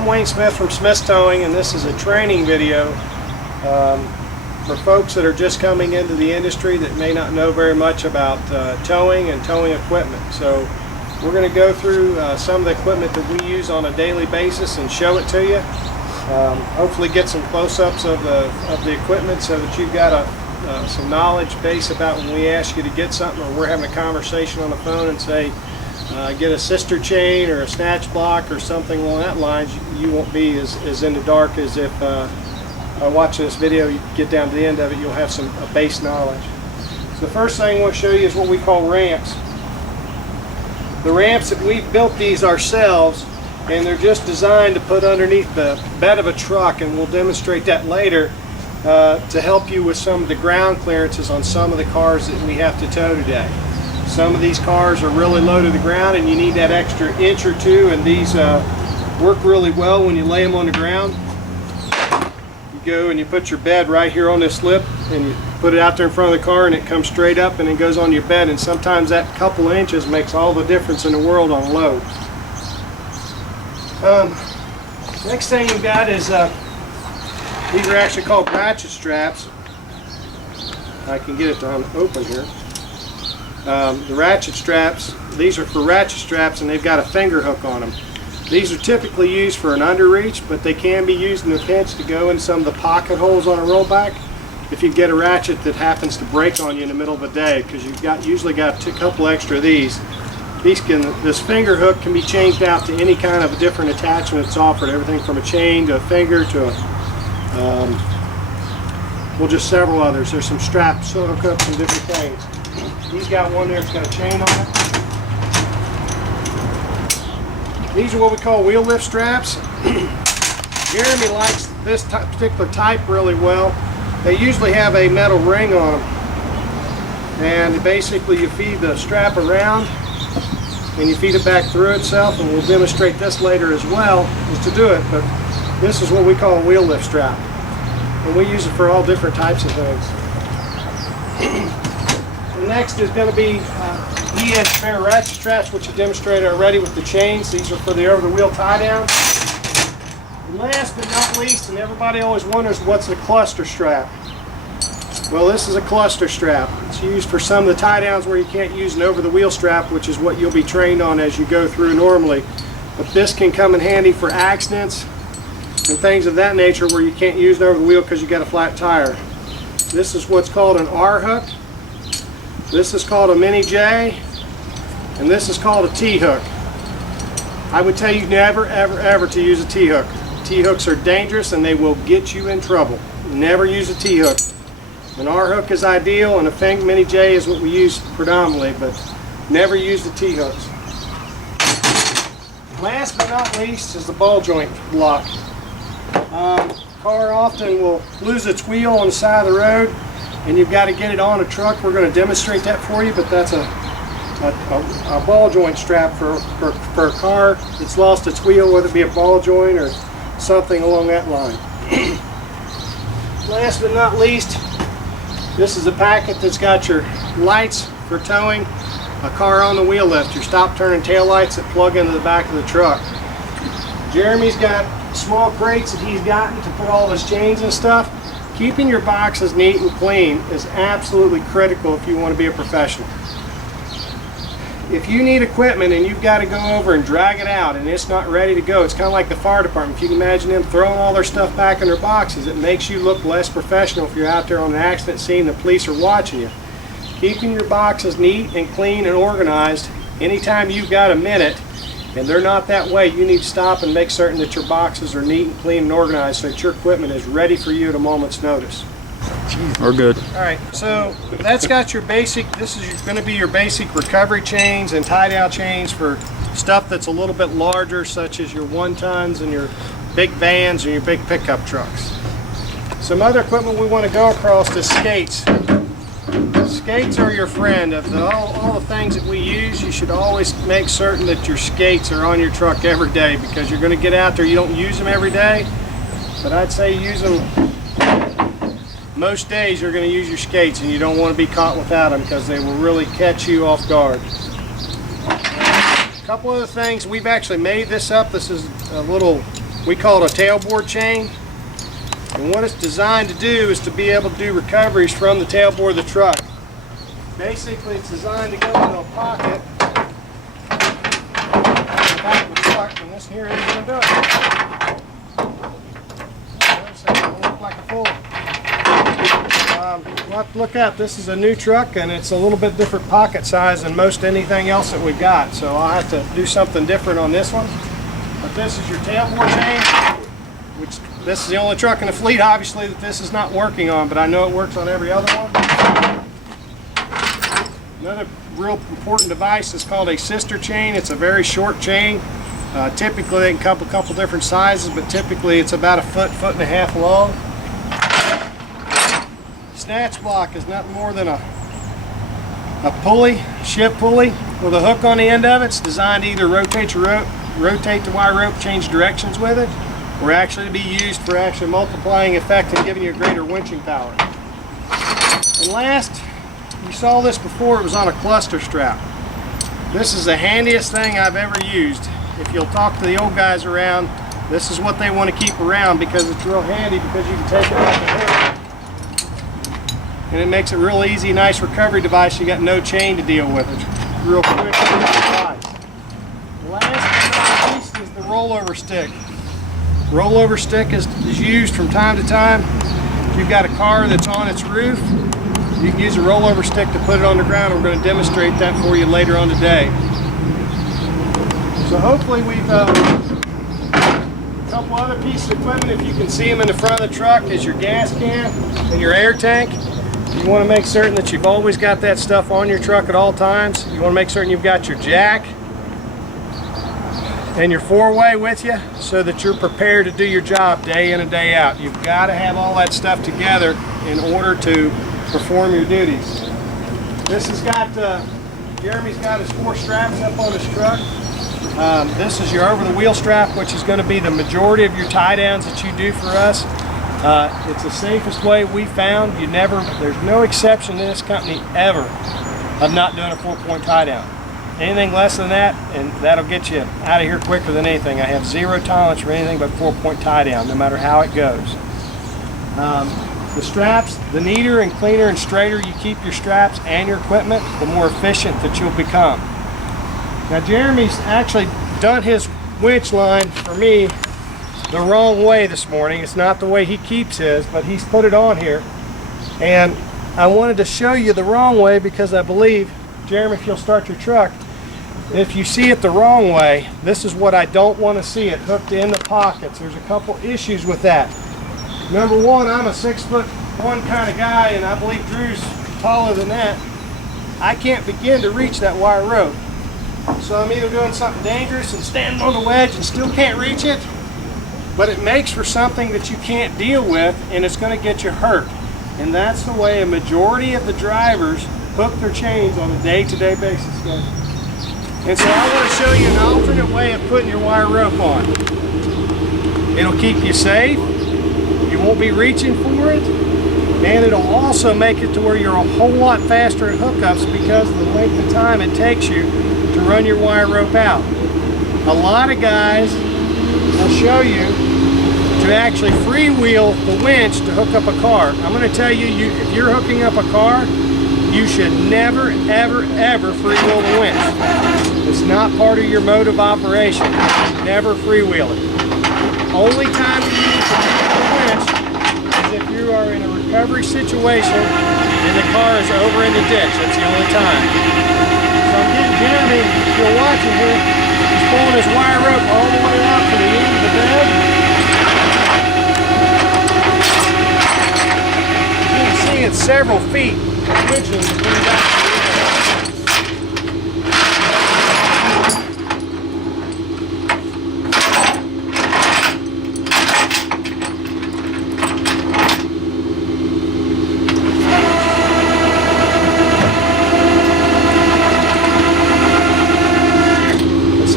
I'm Wayne Smith from Smith's Towing, and this is a training video for folks that are just coming into the industry that may not know very much about towing and towing equipment. So we're going to go through some of the equipment that we use on a daily basis and show it to you. Hopefully get some close-ups of the equipment so that you've got some knowledge base about when we ask you to get something, or we're having a conversation on the phone and say get a sister chain or a snatch block or something along that lines. You won't be as in the dark as if watching this video. You get down to the end of it, you'll have some base knowledge. So the first thing we'll show you is what we call ramps. The ramps, that we built these ourselves, and they're just designed to put underneath the bed of a truck, and we'll demonstrate that later to help you with some of the ground clearances on some of the cars that we have to tow today. Some of these cars are really low to the ground and you need that extra inch or two, and these work really well when you lay them on the ground. You go and you put your bed right here on this lip and you put it out there in front of the car, and it comes straight up and it goes on your bed, and sometimes that couple inches makes all the difference in the world on a load. Next thing we've got is these are actually called ratchet straps. I can get it to open here. The ratchet straps, these are for ratchet straps, and they've got a finger hook on them. These are typically used for an underreach, but they can be used in a pinch to go in some of the pocket holes on a rollback if you get a ratchet that happens to break on you in the middle of the day, because you've usually got a couple extra of these. This finger hook can be changed out to any kind of a different attachment that's offered, everything from a chain to a finger to well, just several others. There's some straps, hookups, and different things. He's got one there that's got a chain on it. These are what we call wheel lift straps. Jeremy likes this particular type really well. They usually have a metal ring on them, and basically you feed the strap around and you feed it back through itself, and we'll demonstrate this later as well as to do it, but this is what we call a wheel lift strap, and we use it for all different types of things. The next is going to be ES spare ratchet straps, which you demonstrated already with the chains. These are for the over-the-wheel tie-down. And last but not least, and everybody always wonders, what's a cluster strap? Well, this is a cluster strap. It's used for some of the tie-downs where you can't use an over-the-wheel strap, which is what you'll be trained on as you go through normally. But this can come in handy for accidents and things of that nature where you can't use it over the wheel because you got a flat tire. This is what's called an R hook. This is called a mini J, and this is called a T hook. I would tell you never, ever, ever to use a T hook. T hooks are dangerous and they will get you in trouble. Never use a T hook. An R hook is ideal, and a mini J is what we use predominantly, but never use the T hooks. Last but not least is the ball joint block. Car often will lose its wheel on the side of the road, and you've got to get it on a truck. We're going to demonstrate that for you, but that's a ball joint strap for a car that's lost its wheel, whether it be a ball joint or something along that line. Last but not least, this is a packet that's got your lights for towing a car on the wheel lift, your stop, turn, and tail lights that plug into the back of the truck. Jeremy's got small crates that he's gotten to put all his chains and stuff. Keeping your boxes neat and clean is absolutely critical if you want to be a professional. If you need equipment and you've got to go over and drag it out and it's not ready to go, it's kind of like the fire department. If you can imagine them throwing all their stuff back in their boxes, it makes you look less professional if you're out there on an accident scene and the police are watching you. Keeping your boxes neat and clean and organized, anytime you've got a minute and they're not that way, you need to stop and make certain that your boxes are neat and clean and organized so that your equipment is ready for you at a moment's notice. We're good. Alright, so that's got your basic, this is going to be your basic recovery chains and tie-down chains for stuff that's a little bit larger, such as your 1-tons and your big vans and your big pickup trucks. Some other equipment we want to go across is skates. Skates are your friend. Of all the things that we use, you should always make certain that your skates are on your truck every day, because you're going to get out there, you don't use them every day, but I'd say use them most days. You're going to use your skates, and you don't want to be caught without them because they will really catch you off guard. A couple other things, we've actually made this up. This is a little We call it a tailboard chain. And what it's designed to do is to be able to do recoveries from the tailboard of the truck. Basically, it's designed to go into a pocket in the back of the truck, and this here isn't going to do it. It's going to look like a fool. We'll have to look at this. Is a new truck, and it's a little bit different pocket size than most anything else that we've got. So I'll have to do something different on this one. But this is your tailboard chain, which this is the only truck in the fleet, obviously, that this is not working on, but I know it works on every other one. Another real important device is called a sister chain. It's a very short chain. Typically, they can come a couple different sizes, but typically it's about a foot, foot and a half long. Snatch block is nothing more than a pulley, ship pulley with a hook on the end of it. It's designed to either rotate the wire rope, change directions with it, or actually to be used for actually multiplying effect and giving you a greater winching power. And last, you saw this before, it was on a cluster strap. This is the handiest thing I've ever used. If you'll talk to the old guys around, this is what they want to keep around because it's real handy, because you can take it like a hook. And it makes it real easy, nice recovery device. You got no chain to deal with. It's real quick device. Last piece is the rollover stick. Rollover stick is used from time to time. If you've got a car that's on its roof, you can use a rollover stick to put it on the ground. We're going to demonstrate that for you later on today. So hopefully we've a couple other pieces of equipment. If you can see them in the front of the truck, is your gas can and your air tank. You want to make certain that you've always got that stuff on your truck at all times. You want to make certain you've got your jack and your four-way with you so that you're prepared to do your job day in and day out. You've got to have all that stuff together in order to perform your duties. This has got, Jeremy's got his 4 straps up on his truck. This is your over-the-wheel strap, which is going to be the majority of your tie downs that you do for us. It's the safest way we found. There's no exception in this company ever of not doing a 4-point tie down. Anything less than that, and that'll get you out of here quicker than anything. I have zero tolerance for anything but 4-point tie down, no matter how it goes. The straps, the neater and cleaner and straighter you keep your straps and your equipment, the more efficient that you'll become. Now Jeremy's actually done his winch line for me the wrong way this morning. It's not the way he keeps his, but he's put it on here. And I wanted to show you the wrong way because I believe, Jeremy, if you'll start your truck, if you see it the wrong way, this is what I don't want to see it hooked in the pockets. There's a couple issues with that. Number one, I'm a 6'1" kind of guy, and I believe Drew's taller than that. I can't begin to reach that wire rope. So I'm either doing something dangerous and standing on the wedge and still can't reach it, but it makes for something that you can't deal with, and it's going to get you hurt. And that's the way a majority of the drivers hook their chains on a day-to-day basis, guys. And so I want to show you an alternate way of putting your wire rope on. It'll keep you safe, you won't be reaching for it, and it'll also make it to where you're a whole lot faster at hookups because of the length of time it takes you to run your wire rope out. A lot of guys will show you to actually freewheel the winch to hook up a car. I'm going to tell you, if you're hooking up a car, you should never, ever, ever freewheel the winch. It's not part of your mode of operation. Never freewheel it. Only time you use the winch is if you are in a recovery situation and the car is over in the ditch. That's the only time. So I'm getting Jeremy, if you're watching here, he's pulling his wire rope all the way out to the end of the bed. You can see it's several feet switching to bring back to the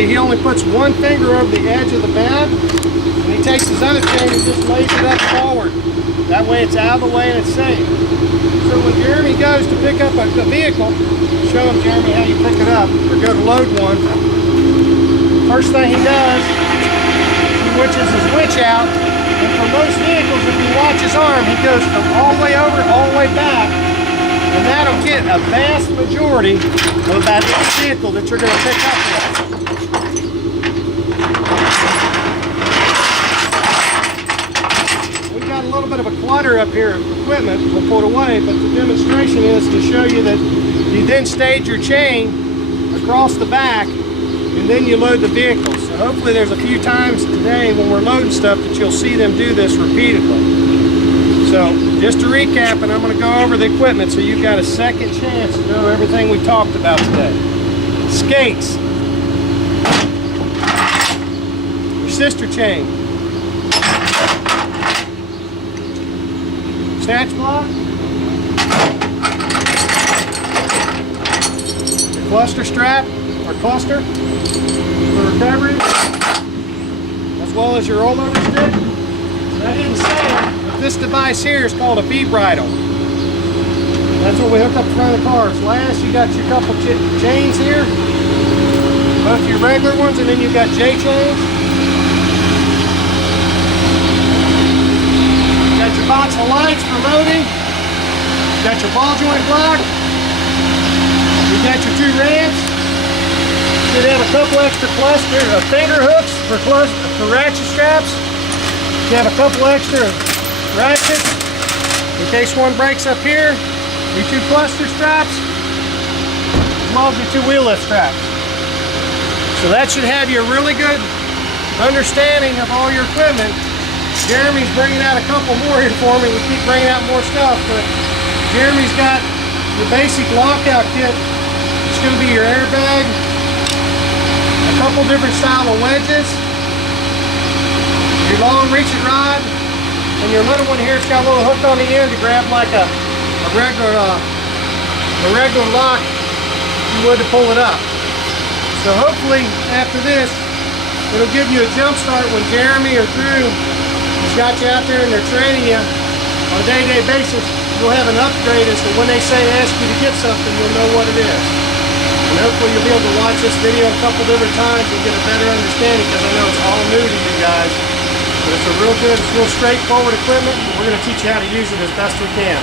see, he only puts one finger over the edge of the bed, and he takes his other chain and just lays it up forward. That way it's out of the way and it's safe. So when Jeremy goes to pick up a vehicle, show him, Jeremy, how you pick it up, or go to load one. First thing he does, he switches his winch out, and for most vehicles, if you watch his arm, he goes from all the way over, all the way back, and that'll get a vast majority of about any vehicle that you're going to pick up with. We've got a little bit of a clutter up here of equipment we'll put away, but the demonstration is to show you that you then stage your chain across the back, and then you load the vehicle. So hopefully there's a few times today when we're loading stuff that you'll see them do this repeatedly. So just to recap, and I'm going to go over the equipment so you've got a second chance to know everything we talked about today. Skates, your sister chain, snatch block, your cluster strap or cluster for recovery, as well as your rollover stick. I didn't say it, but this device here is called a V-bridle. That's what we hook up in front of the cars. Last, you got your couple chains here, both your regular ones, and then you've got J-chains. You got your box of lights for loading. You got your ball joint block. You got your two ramps. You should have a couple extra cluster finger hooks for ratchet straps. You have a couple extra ratchets in case one breaks up here. Your two cluster straps, as well as your two wheel lift straps. So that should have you a really good understanding of all your equipment. Jeremy's bringing out a couple more here for me. We keep bringing out more stuff, but Jeremy's got the basic lockout kit. It's going to be your airbag, a couple different style of wedges, your long reaching rod, and your little one here, it's got a little hook on the end to grab like a regular lock you would to pull it up. So hopefully after this, it'll give you a jump start when Jeremy or Drew has got you out there and they're training you on a day-to-day basis. You'll have an upgrade as to when they ask you to get something, you'll know what it is. And hopefully you'll be able to watch this video a couple different times and get a better understanding, because I know it's all new to you guys. But it's a real good, it's real straightforward equipment, and we're going to teach you how to use it as best we can.